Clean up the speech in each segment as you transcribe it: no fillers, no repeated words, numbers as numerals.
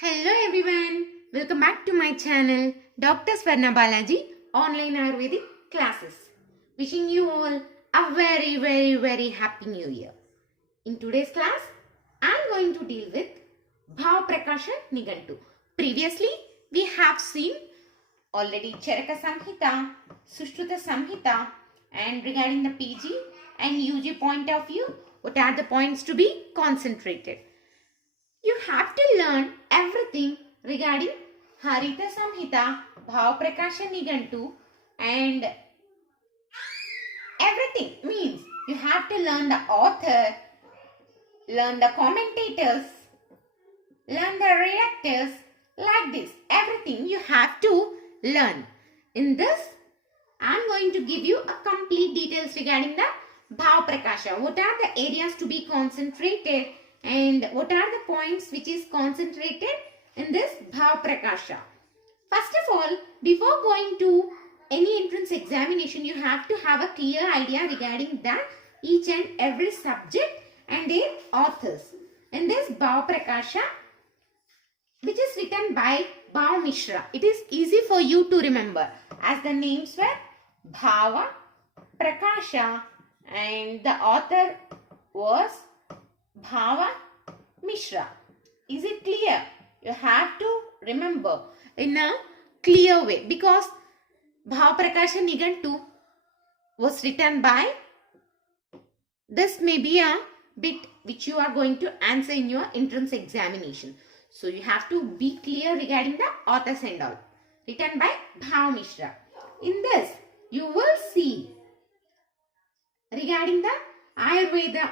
Hello everyone, welcome back to my channel Dr. Swarna Balaji Online Ayurvedic Classes. Wishing you all a very happy new year. In today's class, I am going to deal with Bhav Prakasha Nigantu. Previously, we have seen already Charaka Samhita, Sushruta Samhita, and regarding the PG and UG point of view, what are the points to be concentrated? You have to learn everything regarding Harita Samhita, Bhav Prakasha Nigantu, and everything means you have to learn the author, learn the commentators, learn the reactors, like this. Everything you have to learn. In this, I am going to give you a complete details regarding the Bhav Prakasha. What are the areas to be concentrated and what are the points which is concentrated in this Bhav Prakasha. First of all, before going to any entrance examination, you have to have a clear idea regarding that each and every subject and their authors. In this Bhav Prakasha, which is written by Bhav Mishra, it is easy for you to remember as the names were Bhava, Prakasha, and the author was Bhava Mishra. Is it clear? You have to remember in a clear way because Bhav Prakasha Nigantu was written by. This may be a bit which you are going to answer in your entrance examination. So you have to be clear regarding the authors and all. Written by Bhav Mishra. In this, you will see regarding the Ayurveda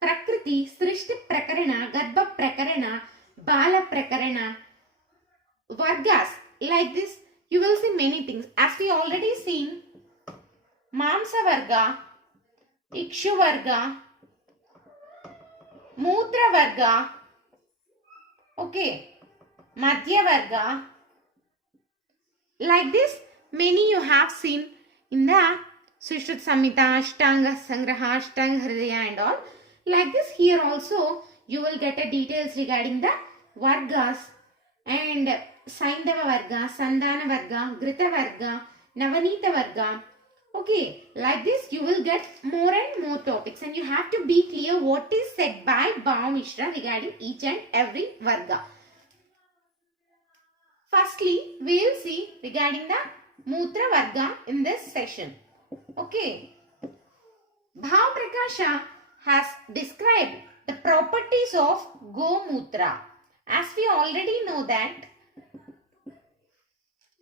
Prakriti, Srishti Prakarana, Garbha Prakarana, Bala Prakarana, Vargas. Like this, you will see many things. As we already seen, Mamsa Varga, Ikshu Varga, Mutra Varga, okay, Madhya Varga. Like this, many you have seen in the Sushruta Samhita, Ashtanga Sangraha, Ashtanga Hridaya and all. Like this, here also you will get a details regarding the Vargas and Saindava Varga, Sandana Varga, Grita Varga, Navanita Varga. Okay, like this you will get more and more topics and you have to be clear what is said by Bhav Mishra regarding each and every Varga. Firstly, we will see regarding the Mutra Varga in this session. Okay, Bhav Prakasha has described the properties of Gomutra. As we already know that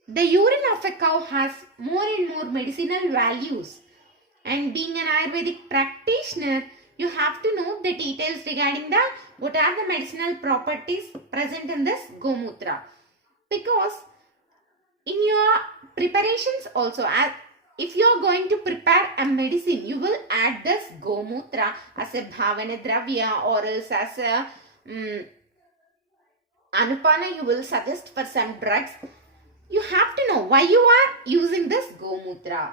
the urine of a cow has more and more medicinal values, and being an Ayurvedic practitioner, you have to know the details regarding the what are the medicinal properties present in this Gomutra. Because in your preparations also, if you are going to prepare a medicine, you will add this Gomutra as a Bhavana Dravya or else as a Anupana you will suggest for some drugs. You have to know why you are using this Gomutra.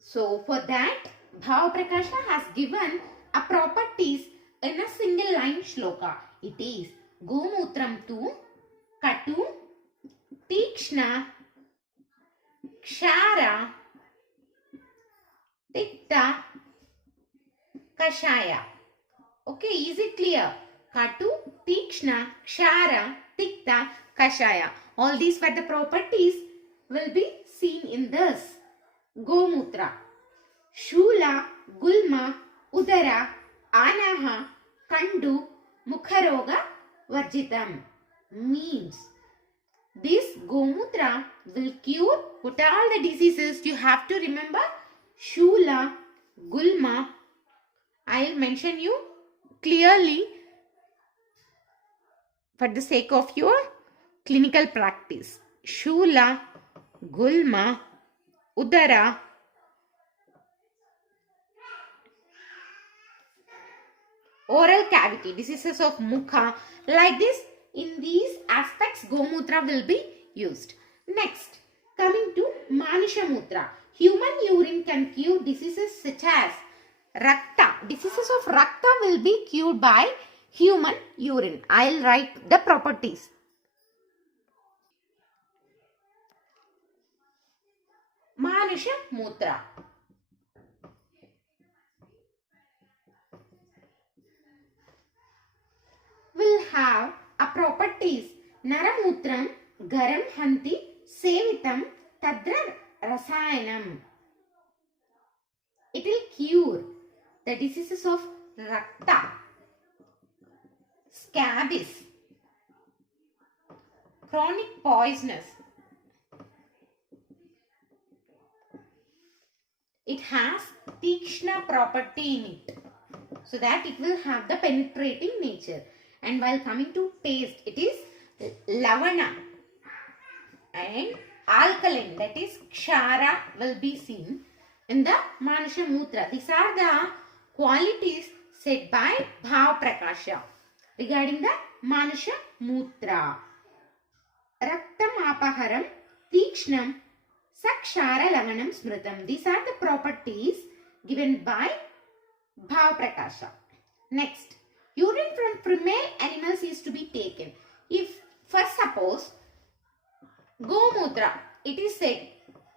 So for that, Bhav Prakasha has given a properties in a single line shloka. It is Gomutram tu Katu Tikshna Kshara Tikta Kashaya. Okay, is it clear? Katu, Tikshna, Kshara, Tikta, Kashaya. All these were the properties will be seen in this Gomutra. Shula, Gulma, Udara, Anaha, Kandu, Mukharoga, Varjitam. Means this Gomutra will cure what are all the diseases you have to remember. Shula, Gulma, I will mention you clearly for the sake of your clinical practice. Shula, Gulma, Udara, oral cavity, diseases of Mukha. Like this, in these aspects, Gomutra will be used. Next, coming to Manusha Mutra. Human urine can cure diseases such as Rakta. Diseases of Rakta will be cured by human urine. I'll write the properties. Manusha Mutra. Will have a properties. Naramutram Garam Hanti Sevitam Tadra Rasayanam. It will cure the diseases of Rakta, scabies, chronic poisonous. It has Tikshna property in it, so that it will have the penetrating nature. And while coming to taste, it is Lavana and alkaline, that is Kshara, will be seen in the Manusha Mutra. These are the qualities said by Bhav Prakasha regarding the Manusha Mutra. Raktam Apaharam Tikshnam Sakshara Lavanam Smritam. These are the properties given by Bhav Prakasha. Next, urine from female animals is to be taken. If first suppose Gomutra, it is said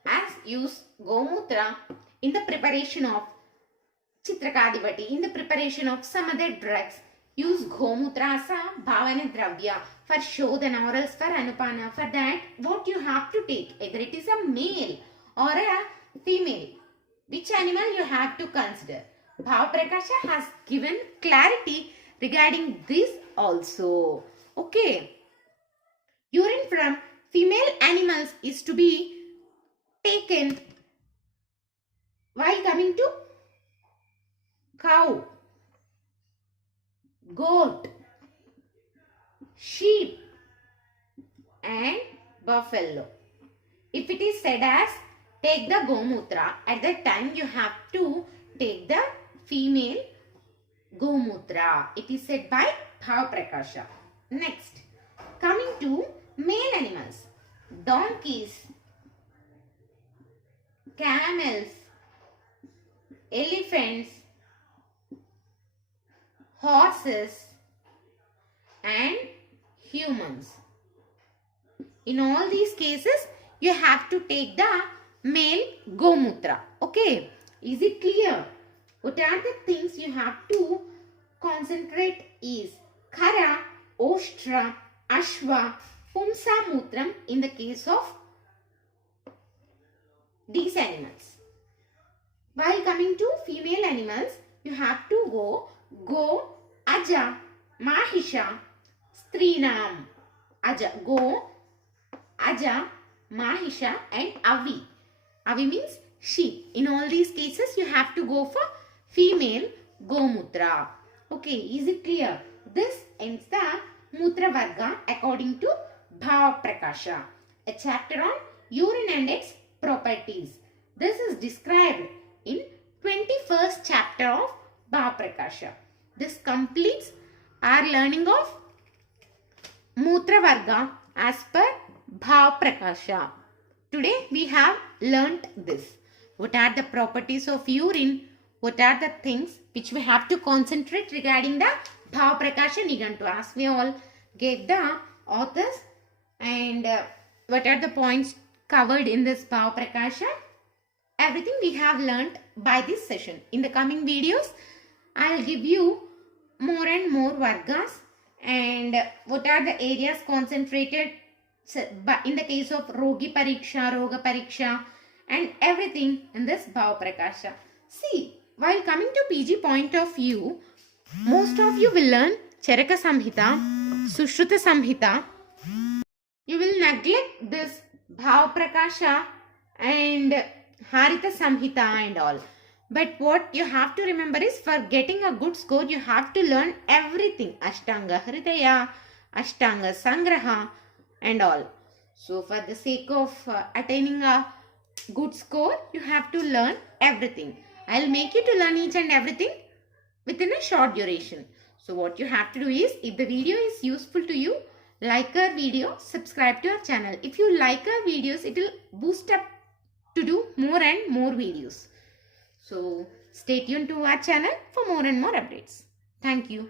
as use Gomutra in the preparation of Chitrakadivati, in the preparation of some other drugs. Use Gomutra as a Bhavana Dravya for Shodhana or else for Anupana. For that, what you have to take, either it is a male or a female, which animal you have to consider. Bhav Prakasha has given clarity regarding this also. Okay. Urine from female animals is to be taken while coming to cow, goat, sheep and buffalo. If it is said as take the Gomutra, at that time you have to take the female Gomutra. It is said by Bhav Prakasha. Next, coming to male animals, donkeys, camels, elephants, horses and humans. In all these cases, you have to take the male Gomutra. Okay, is it clear? What are the things you have to concentrate is Khara, Oshtra, Ashva, Pumsa Mutram in the case of these animals. While coming to female animals, you have to go, Aja, Mahisha, Strinam. Aja, go, Aja, Mahisha and Avi. Avi means sheep. In all these cases, you have to go for female Gomutra. Okay, is it clear? This ends the Mutra Varga according to Bhav Prakasha, a chapter on urine and its properties. This is described in 21st chapter of Bhav Prakasha. This completes our learning of Mutra Varga as per Bhav Prakasha. Today we have learnt this. What are the properties of urine? What are the things which we have to concentrate regarding the Bhav Prakasha Nigantu? As we all gave the authors and what are the points covered in this Bhav Prakasha? Everything we have learnt by this session. In the coming videos, I will give you more and more Vargas and what are the areas concentrated in the case of Rogi Pariksha, Roga Pariksha and everything in this Bhav Prakasha. See, while coming to PG point of view, most of you will learn Charaka Samhita, Sushruta Samhita. You will neglect this Bhav Prakasha and Harita Samhita and all. But what you have to remember is, for getting a good score, you have to learn everything. Ashtanga Hridaya, Ashtanga Sangraha and all. So for the sake of attaining a good score, you have to learn everything. I'll make you to learn each and everything within a short duration. So what you have to do is, if the video is useful to you, like our video, subscribe to our channel. If you like our videos, it will boost up to do more and more videos. So stay tuned to our channel for more and more updates. Thank you.